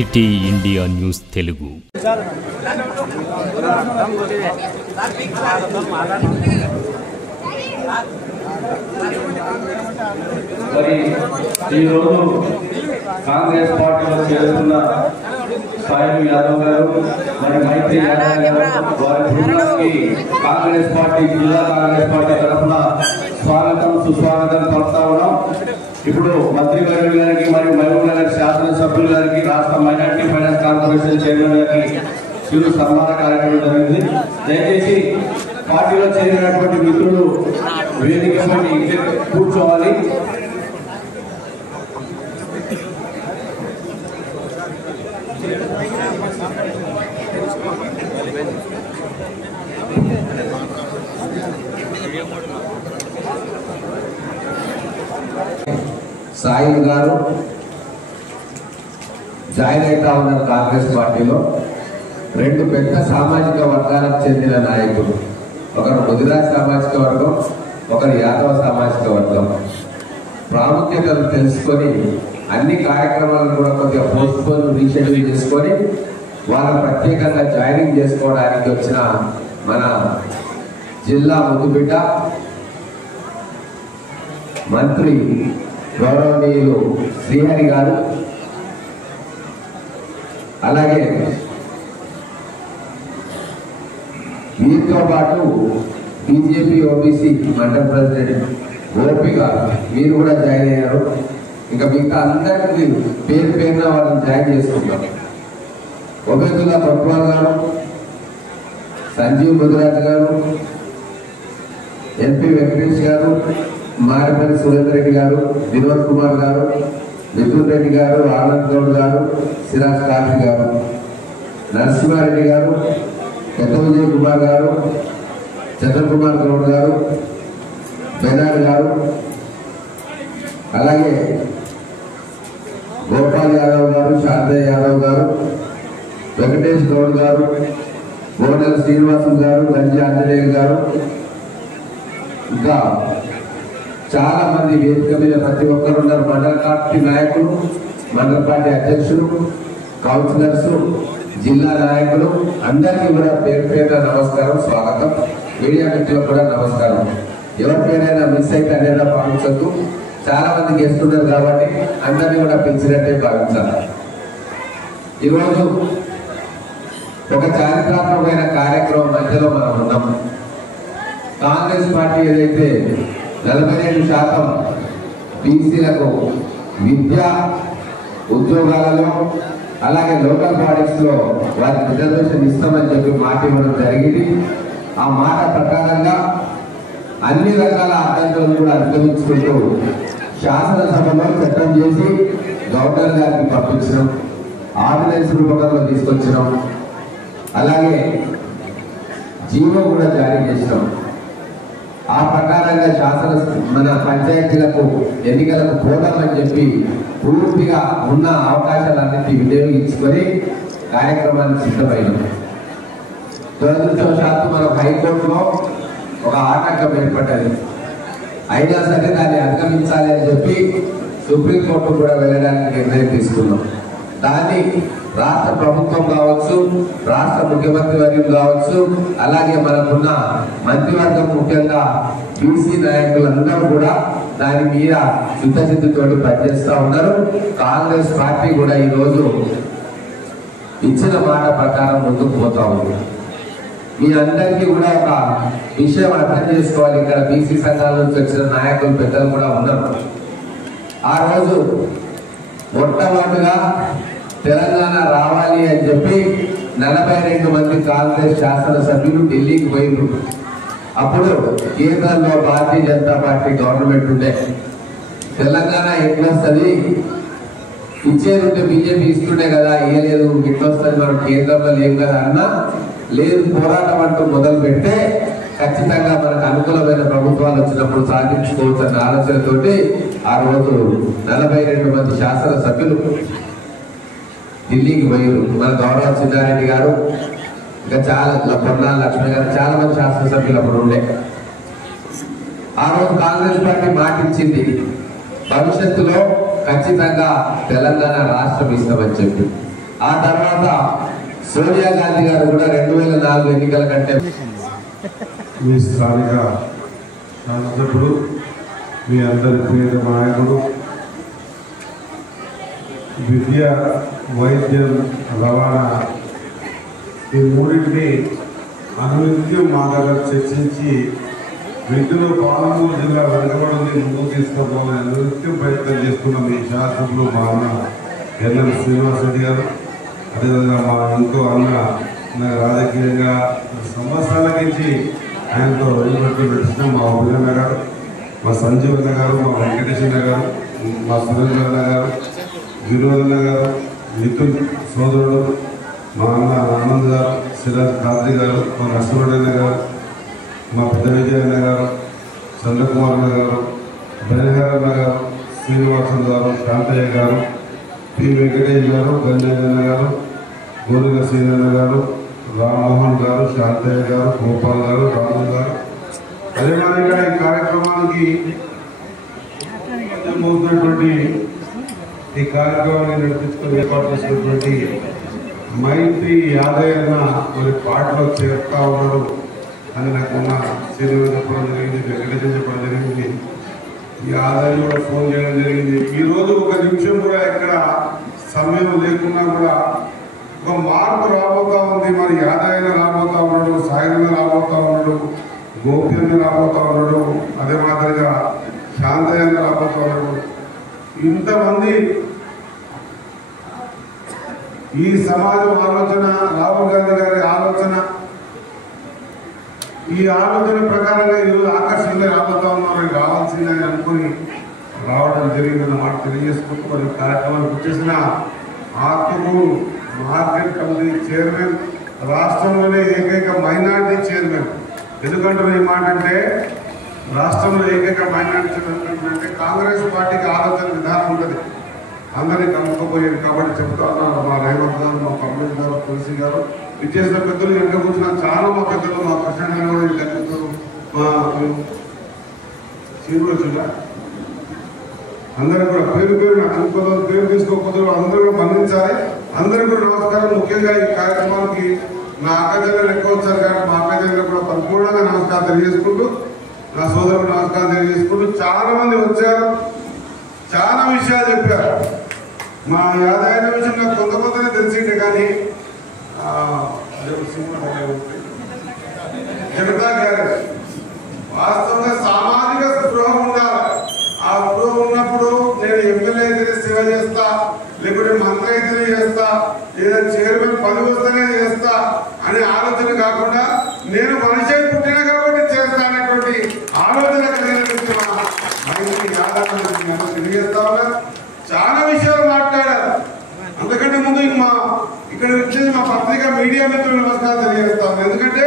City India news Telugu. మరి ఈరోజు కాంగ్రెస్ పార్టీలో చేరుతున్న సాయి యాదవ్ గారు, మరి మైత్రి యాదవ్ గారు, వారి బృందానికి కాంగ్రెస్ పార్టీ జిల్లా కాంగ్రెస్ పార్టీ తరఫున స్వాగతం సుస్వాగతం పలుకుతా ఉన్నాం. ఇప్పుడు మంత్రి గారికి మరియు మహబూబ్ నగర్ శాసనసభ్యులు గారికి, రాష్ట్ర మైనార్టీ ఫైనాన్స్ కార్పొరేషన్ చైర్మన్ గారికి చిరు సన్మాన కార్యక్రమం జరిగింది. దయచేసి పార్టీలో చేరినటువంటి మిత్రులు వేదికపై కూర్చోవాలి. సాయి గారు జాయిన్ అవుతా ఉన్నారు కాంగ్రెస్ పార్టీలో. రెండు పెద్ద సామాజిక వర్గాలకు చెందిన నాయకులు, ఒకరు ముదిరాజ్ సామాజిక వర్గం, ఒకరు యాదవ సామాజిక వర్గం. ప్రాముఖ్యతను తెలుసుకొని అన్ని కార్యక్రమాలను కూడా కొద్దిగా పోస్ట్పోన్ రీషెడ్యూల్ చేసుకొని వాళ్ళు ప్రత్యేకంగా జాయినింగ్ చేసుకోవడానికి వచ్చిన మన జిల్లా ముద్దుబిడ్డ మంత్రి గౌరవనీయులు శ్రీహరి గారు, అలాగే వీరితో పాటు బీజేపీ ఓబీసీ మండల ప్రెసిడెంట్ గోపి గారు, మీరు కూడా జాయిన్ అయ్యారు. ఇంకా మిగతా అందరికీ పేరు పేరున వాళ్ళని జాయిన్ చేసుకుంటాం. ఒబేదుల్లా కొట్వాల్ గారు, సంజీవ్ ముదిరాజ్ గారు, ఎంపీ వెంకటేష్ గారు, మారిపల్లి సురేందర్ రెడ్డి గారు, వినోద్ కుమార్ గారు, మిథున్ రెడ్డి గారు, ఆనంద్ గౌడ్ గారు, సిరాజ్ కాఫీ గారు, నరసింహారెడ్డి గారు, పెద్ద విజయ్ కుమార్ గారు, చంద్రకుమార్ గౌడ్ గారు, బెనాడ్ గారు, అలాగే గోపాల్ యాదవ్ గారు, శారదయ్య యాదవ్ గారు, వెంకటేష్ గౌడ్ గారు, గోడెల శ్రీనివాసం గారు, గంజి ఆంజనేయ గారు, ఇంకా చాలా మంది వేదిక మీద ప్రతి ఒక్కరు ఉన్నారు. మండల పార్టీ నాయకులు, మండల పార్టీ అధ్యక్షులు, కౌన్సిలర్స్, జిల్లా నాయకులు అందరికీ కూడా పేరు పేరున నమస్కారం, స్వాగతం. మీడియా మిత్రులకు కూడా నమస్కారం. ఎవరి పేరైనా మిస్ అయితే అనేది భావించద్దు. చాలా మంది గెలుస్తున్నారు కాబట్టి అందరినీ కూడా పిలిచినట్టే భావించాలి. ఈరోజు ఒక చారిత్రాత్మకమైన కార్యక్రమం మధ్యలో మనం ఉన్నాం. కాంగ్రెస్ పార్టీ ఏదైతే 47% బీసీలకు విద్య, ఉద్యోగాలలో, అలాగే లోకల్ బాడీస్ లో వారికి రిజర్వేషన్ ఇస్తామని చెప్పి మాట ఇవ్వడం జరిగింది. ఆ మాట ప్రకారంగా అన్ని రకాల అడ్డంకులను కూడా అధిగమించుకుంటూ శాసనసభలో చట్టం చేసి గవర్నర్ గారికి పంపించడం, ఆర్డినెన్స్ రూపకంలో తీసుకొచ్చడం, అలాగే జీవో కూడా జారీ చేసినాం. ఆ ప్రకారంగా మన పంచాయతీలకు ఎన్నికలకు పోదామని చెప్పి పూర్తిగా ఉన్న అవకాశాలన్నింటినీ వినియోగించుకొని కార్యక్రమాన్ని సిద్ధమైనాం. దురదృష్టవశాత్తు మనకు హైకోర్టులో ఒక ఆటంకం ఏర్పడ్డది. అయినా సరే దాన్ని అధిగమించాలి అని చెప్పి సుప్రీంకోర్టు కూడా వెళ్ళడానికి నిర్ణయం తీసుకున్నాం. దాన్ని రాష్ట్ర ప్రభుత్వం కావచ్చు, రాష్ట్ర ముఖ్యమంత్రి వర్యులు కావచ్చు, అలాగే మనకున్న మంత్రివర్గం ముఖ్యంగా బీసీ నాయకులందరూ కూడా దాని మీద చిత్తశుద్ధితో పనిచేస్తూ ఉన్నారు. కాంగ్రెస్ పార్టీ కూడా ఈరోజు ఇచ్చిన మాట ప్రకారం ముందుకు పోతా ఉంది. మీ అందరికీ కూడా ఒక విషయం అర్థం చేసుకోవాలి. ఇక్కడ బీసీ సంఘాల నుంచి వచ్చిన నాయకులు, పెద్దలు కూడా ఉన్నారు. ఆ రోజు మొట్టమొదటిగా తెలంగాణ రావాలి అని చెప్పి 42 మంది కాంగ్రెస్ శాసనసభ్యులు ఢిల్లీకి పోయిండ్రు. అప్పుడు కేంద్రంలో భారతీయ జనతా పార్టీ గవర్నమెంట్ ఉండే. తెలంగాణ ఎట్లొస్తుంది, ఇచ్చేది బీజేపీ ఇస్తుండే కదా, ఇయ్యలేదు, ఎట్లొస్తుంది, మనం కేంద్రంలో లేవు కదా అన్నా, లేదు పోరాటం అంటూ మొదలు పెడితే ఖచ్చితంగా మనకు అనుకూలమైన ప్రభుత్వాలు వచ్చినప్పుడు సాధించుకోవచ్చు అన్న ఆలోచనతోటి ఆ రోజు 42 మంది శాసనసభ్యులు ఢిల్లీకి పోయారు. మన గౌరవ చిన్నారెడ్డి గారు, ఇంకా చాలా పొన్నాల లక్ష్మి గారు, చాలా మంది శాసనసభ్యులు అప్పుడు ఉండే. ఆ రోజు కాంగ్రెస్ పార్టీ మాటించింది, భవిష్యత్తులో ఖచ్చితంగా తెలంగాణ రాష్ట్రం ఇస్తామని చెప్పి. ఆ తర్వాత సోనియా గాంధీ గారు కూడా 2004 ఎన్నికల కంటే మీ స్థానిక శాసనసభ్యుడు, మీ అందరి ప్రియ నాయకుడు, విద్య, వైద్యం, రవాణా ఈ మూడింటిని అనునిత్యం మా దగ్గర చర్చించి విద్యలో పాలమూరు జిల్లా వెనుకబడింది ముందుకు తీసుకుపోవాలని అనునిత్యం ప్రయత్నం చేస్తున్న మీ శాసనసభ్యులు మా అన్న ఎన్ఎం శ్రీనివాస్ రెడ్డి గారు, అదేవిధంగా మా ఇంకో అన్న రాజకీయంగా సంవత్సరాల నుంచి ఆయనతో నడిచిన మా ఉదయన్న గారు, మా సంజీవ్ అన్న గారు, మా వెంకటేశ్వర గారు, మా సురేంద్ర అన్న గారు, వినోదన్న గారు, నితిన్ సోదరుడు, మా అన్న ఆనంద్ గారు, సిరాజ్ కార్తీ గారు, మా నరసింహుడన్న గారు, మా పెద్ద విజయన్న గారు, చంద్రకుమార్ అన్న గారు, బెనహర్ అన్న గారు, శ్రీనివాసన్ గారు, శాంతయ్య గారు, పి వెంకటేష్ గారు, గంజయ్యన్న గారు, గోరిల శ్రీనన్న గారు, రామ్మోహన్ గారు, శాంతయ్య గారు, గోపాల్ గారు, రాము గారు, అదేవిధంగా ఈ కార్యక్రమానికి మోసినటువంటి ఈ కార్యక్రమాన్ని నడిపించుకొని ఏర్పాటు చేసినటువంటి మైత్రి యాదయ్యన్న మరి పాటలో చేరుతా ఉన్నాడు అని నాకు ఉన్న శ్రీనివాస్ చెప్పడం జరిగింది, వెంకటేశ్వర చెప్పడం జరిగింది, ఈ ఆదాయం కూడా ఫోన్ చేయడం జరిగింది. ఈరోజు ఒక నిమిషం కూడా ఇక్కడ సమయం లేకున్నా కూడా ఒక మార్పు రాబోతా ఉంది. మరి యాదయ్యన రాబోతా ఉన్నాడు, సాయిరన్న రాబోతా ఉన్నాడు, గోపి రాబోతా ఉన్నాడు, అదే మాదిరిగా శాంతయ్యన్న రాబోతా ఉన్నాడు. ఇంతమంది ఈ సమాజం ఆలోచన, రాహుల్ గాంధీ గారి ఆలోచన, ఈ ఆలోచన ప్రకారంగా ఈరోజు ఆకర్షణగా రాబోతా ఉన్నారు. రావాల్సిందని అనుకుని రావడం జరిగిందన్న మాట తెలియజేసుకుంటూ మరి కార్యక్రమానికి వచ్చేసిన ఆత్మకూరు మార్కెట్ కమిటీ చైర్మన్, రాష్ట్రంలోనే ఏకైక మైనార్టీ చైర్మన్. ఎందుకంటున్న ఈ మాట అంటే రాష్ట్రంలో ఏకైక మైనార్టీ చైర్మన్ అంటే కాంగ్రెస్ పార్టీకి ఆలోచన విధానం ఉంటుంది, అందరినీ కలుపుకోపోయేది. కాబట్టి చెప్తా ఉన్నారు మా రేవంత్ గారు, మా కమలేష్ గారు, తులసి గారు, ఇచ్చేసిన పెద్దలు వెంట కూర్చున్న చాలా మా పెద్దలు, మా కృష్ణ గారు కూడా కనిపిస్తారు, మా శ్రీపుర జిల్లా అందరూ కూడా పేరు పేరు నాకు అనుకోదు, పేరు తీసుకోకపోతే అందరూ కూడా బంధించాలి. అందరూ కూడా నమస్కారం. ముఖ్యంగా ఈ కార్యక్రమానికి నా అక్కజనులు ఎక్కువ వచ్చారు కాబట్టి మా అక్కజనులు కూడా పరిపూర్ణంగా నమస్కారం తెలియజేసుకుంటూ, నా సోదరుడు నమస్కారం తెలియజేసుకుంటూ, చాలా మంది వచ్చారు, చాలా విషయాలు చెప్పారు. మా యాదయ్య విషయం నాకు కొంతమందినే తెలిసిండే కానీ జనతా గ్యారెంటీ వాస్తవంగా సామాజిక స్పృహ ఉండాలి. ఆ స్పృహ ఉన్నప్పుడు నేను ఎమ్మెల్యే అయితేనే సేవ చేస్తా, లేకుంటే మంత్రి అయితేనే చేస్తా, లేదా చైర్మన్ పదవి వస్తేనే చేస్తా అనే ఆలోచన కాకుండా నేను మనిషి పుట్టినా కాబట్టి చేస్తా అనేటువంటి ఆలోచన తెలియజేస్తా ఉన్నా. చాలా విషయాలు మాట్లాడారు. అందుకంటే ముందు ఇక్కడ వచ్చేసి మా పత్రిక మీడియా మిత్రులు నమస్కారం తెలియజేస్తాను. ఎందుకంటే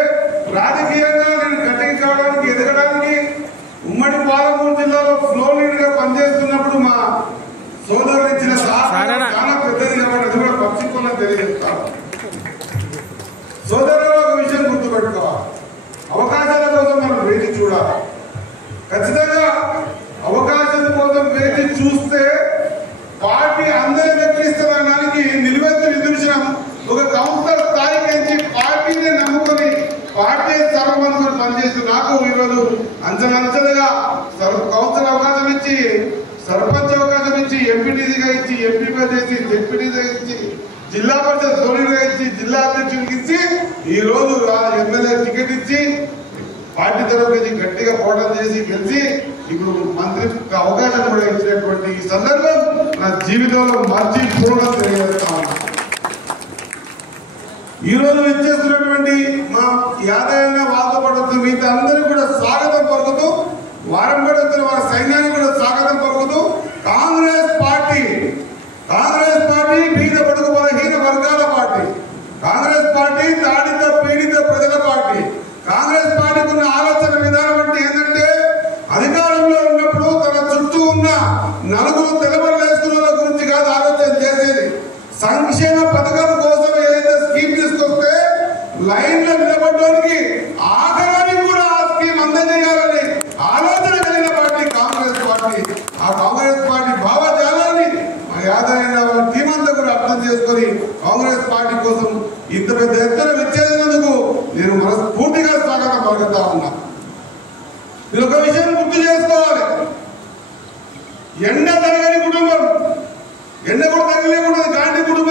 రాజకీయంగా నేను గట్టికి కావడానికి, ఎదగడానికి ఉమ్మడి పాలమూరు జిల్లాలో ఫ్లో లీడర్ గా పనిచేస్తున్నప్పుడు మా సోదరులు ఇచ్చిన సహకారం చాలా పెద్దది కాబట్టి అది కూడా పక్షికోవాలని తెలియజేస్తాను. సోదరులు ఒక విషయం గుర్తుపెట్టుకోవాలి, అవకాశాల కోసం మనం వేచి చూడాలి. ఖచ్చితంగా అవకాశం కోసం వేచి చూస్తే పార్టీ అందరి వ్యక్తిస్తానికి నిలువెత్తు నిదర్శనం. ఒక కౌన్సిలర్ స్థాయికి నుంచి పార్టీని నమ్ముకొని పార్టీ సర్వమంతులు పనిచేస్తూ నాకు ఈరోజు అంచెలంచెలుగా కౌన్సిలర్ అవకాశం ఇచ్చి, సర్పంచ్ అవకాశం ఇచ్చి, ఎంపీటీసీగా ఇచ్చి, ఎంపీగా చేసి, జెడ్పీటీసీగా ఇచ్చి, జిల్లా పరిషత్ సోనిగా ఇచ్చి, జిల్లా అధ్యక్షుడికి ఇచ్చి, ఈ రోజు ఎమ్మెల్యే టికెట్ ఇచ్చి పార్టీ తరఫు నుంచి గట్టిగా పోరాటం చేసి గెలిచి ఇప్పుడు మంత్రి అవకాశం కూడా ఇచ్చినటువంటి ఈ సందర్భం నా జీవితంలో మర్చిపోవడం తెలియజేస్తా ఉన్నా. ఈ రోజు ఇచ్చేస్తున్నటువంటి మా యాదయ్య వాళ్ళతో పాటు మిగతా అందరికీ కూడా స్వాగతం పలుకుతూ, వారం కూడా వచ్చిన వారి సైన్యానికి కూడా స్వాగతం పలుకుతూ, కాంగ్రెస్ పార్టీ బీద బడుగు బలహీన వర్గాల పార్టీ, కాంగ్రెస్ పార్టీ తాడిత పీడిత ప్రజల పార్టీ. కాంగ్రెస్ పార్టీకి ఉన్న ఆలోచన విధానం అంటే ఏంటంటే అధికారంలో ఉన్నప్పుడు తన చుట్టూ ఉన్న నలుగురు తెలబడి వేసుకున్న గురించి కాదు ఆలోచన చేసేది. సంక్షేమ పథకం కోసం ఏదైతే స్కీమ్ తీసుకొస్తే లైన్ లో నిలబడడానికి ఆఖరానికి కూడా ఆ స్కీమ్ అందజేయాలని ఆలోచన కలిగిన పార్టీ కాంగ్రెస్ పార్టీ. ఆ కాంగ్రెస్ పార్టీ భావజాలాన్ని మా యాదయ్య టీం అంతా కూడా అర్థం చేసుకొని చేసుకొని కాంగ్రెస్ పార్టీ కోసం ఇంత పెద్ద ఎత్తున విచ్చేసినందుకు నేను మనస్ఫూర్తిగా స్వాగతం పలుకుతా ఉన్నా. మీరు ఒక విషయాన్ని గుర్తు చేసుకోవాలి. ఎండ తరగని కుటుంబం, ఎండ కూడా తగ్గలేకుండా గాంధీ కుటుంబం